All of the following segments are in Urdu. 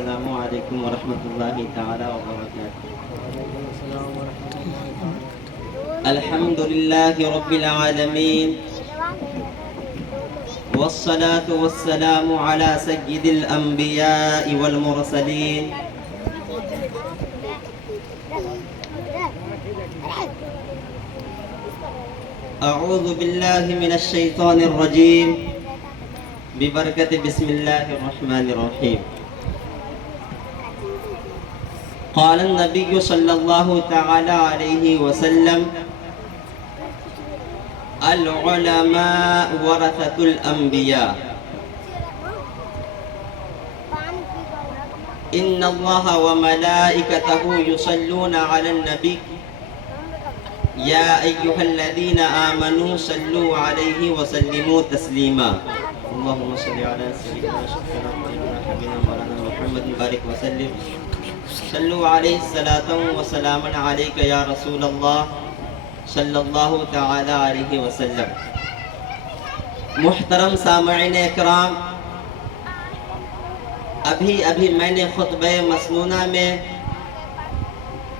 السلام علیکم ورحمۃ اللہ تعالی وبرکاتہ۔ الحمد للہ رب العالمین والصلاة والسلام على سید الانبیاء والمرسلین اعوذ باللہ من الشیطان الرجیم ببرکت بسم اللہ الرحمن الرحیم۔ قال النبی صلی اللہ تعالی علیہ وسلم العلماء ورثۃ الانبیاء ان اللہ وملائکتہ یصلون علی النبی یا ایہا الذین آمنوا صلوا علیہ وسلموا تسلیما۔ اللہم صلی علی سیدنا شفیعنا حبیبنا مولانا محمد بارک وسلم صلو علیہ الصلاۃ وسلام علیک یا رسول اللہ صلی اللہ تعالی علیہ وسلم۔ محترم سامعین اکرام، ابھی میں نے خطبہ مسنونہ میں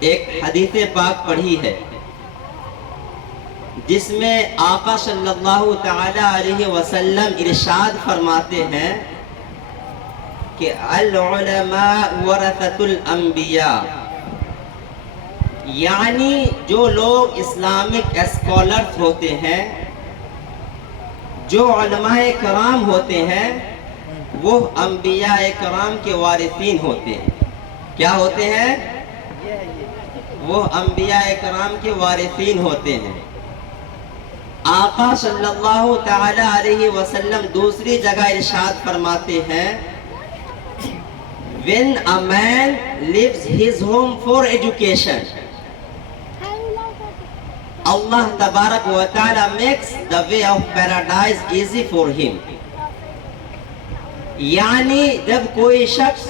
ایک حدیث پاک پڑھی ہے جس میں آقا صلی اللہ تعالی علیہ وسلم ارشاد فرماتے ہیں کہ العلماء ورثۃ الانبیاء، یعنی جو لوگ اسلامک اسکالرز ہوتے ہیں، جو علماء کرام ہوتے ہیں، وہ انبیاء کرام کے وارثین ہوتے ہیں۔ کیا ہوتے ہیں؟ وہ انبیاء کرام کے وارثین ہوتے ہیں۔ آقا صلی اللہ تعالی علیہ وسلم دوسری جگہ ارشاد فرماتے ہیں when a man leaves his home for education, Allah Tabarak wa Ta'ala makes the way of paradise easy for him۔ یعنی جب کوئی شخص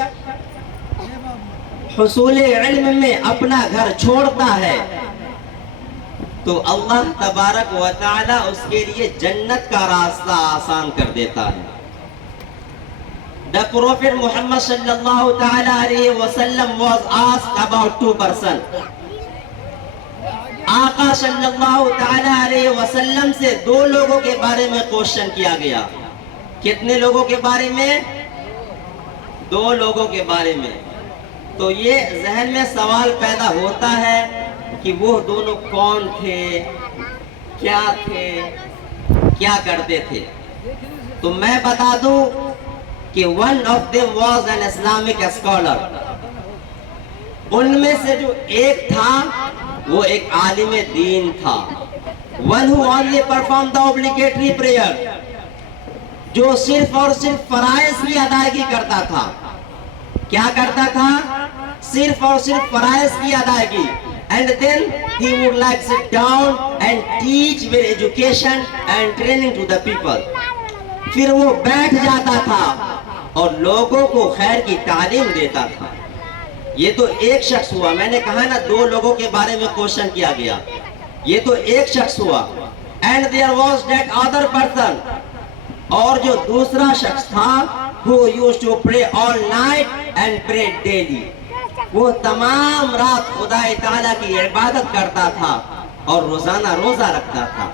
حصول علم میں اپنا گھر چھوڑتا ہے تو اللہ تبارک و تعالی اس کے لیے جنت کا راستہ آسان کر دیتا ہے۔ The Prophet Muhammad sallallahu ta'ala alayhi wa sallam was asked about two persons۔ آقا صلی اللہ تعالی علیہ وسلم سے دو لوگوں کے بارے میں کوشچن کیا گیا۔ کتنے لوگوں کے بارے میں؟ دو لوگوں کے بارے میں۔ تو یہ ذہن میں سوال پیدا ہوتا ہے کہ وہ دونوں کون تھے، کیا تھے، کیا کرتے تھے؟ تو میں بتا دوں کہ one of them was an Islamic scholar۔ ان میں سے جو ایک تھا وہ ایک عالم دین تھا۔ one who only performed the obligatory prayer، جو صرف اور صرف فرائض کی ادائیگی کرتا تھا۔ کیا کرتا تھا؟ صرف اور صرف فرائض کی ادائیگی۔ and then he would like sit down and teach with education and training to the people۔ پھر وہ بیٹھ جاتا تھا اور لوگوں کو خیر کی تعلیم دیتا تھا۔ یہ تو ایک شخص ہوا، میں نے کہا نا دو لوگوں کے بارے میں کوشچن کیا گیا، یہ تو ایک شخص ہوا۔ and there was that other person، اور جو دوسرا شخص تھا who used to pray all night and pray daily، وہ تمام رات خدا تعالیٰ کی عبادت کرتا تھا اور روزانہ روزہ رکھتا تھا۔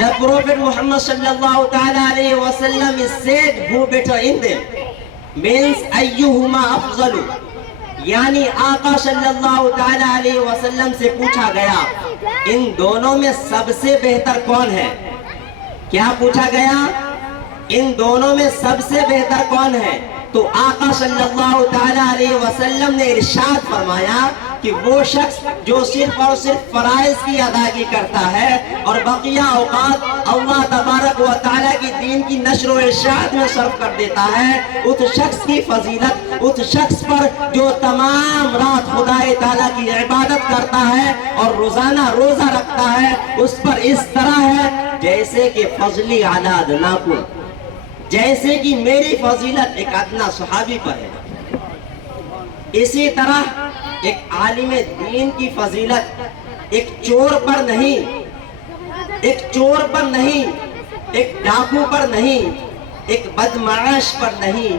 The Prophet Muhammad sallallahu ta'ala alayhi wa sallam is said who better in them، means ayyuhuma afzalu، یعنی آقا صلی اللہ تعالی علیہ وسلم سے پوچھا گیا ان دونوں میں سب سے بہتر کون ہے؟ کیا پوچھا گیا؟ ان دونوں میں سب سے بہتر کون ہے؟ تو آقا صلی اللہ تعالی علیہ وسلم نے ارشاد فرمایا کہ وہ شخص جو صرف اور صرف فرائض کی ادائیگی کرتا ہے اور بقیہ اوقات اللہ تبارک و تعالیٰ کی دین کی نشر و ارشاد میں صرف کر دیتا ہے، اس شخص کی فضیلت اس شخص پر جو تمام رات خدا تعالیٰ کی عبادت کرتا ہے اور روزانہ روزہ رکھتا ہے، اس پر اس طرح ہے جیسے کہ فضلی علی ادناکم، جیسے کہ میری فضیلت ایک ادنا صحابی پر ہے۔ اسی طرح ایک عالم دین کی فضیلت ایک چور پر نہیں، ایک چور پر نہیں، ایک ڈاکو پر نہیں، ایک بدمعاش پر نہیں،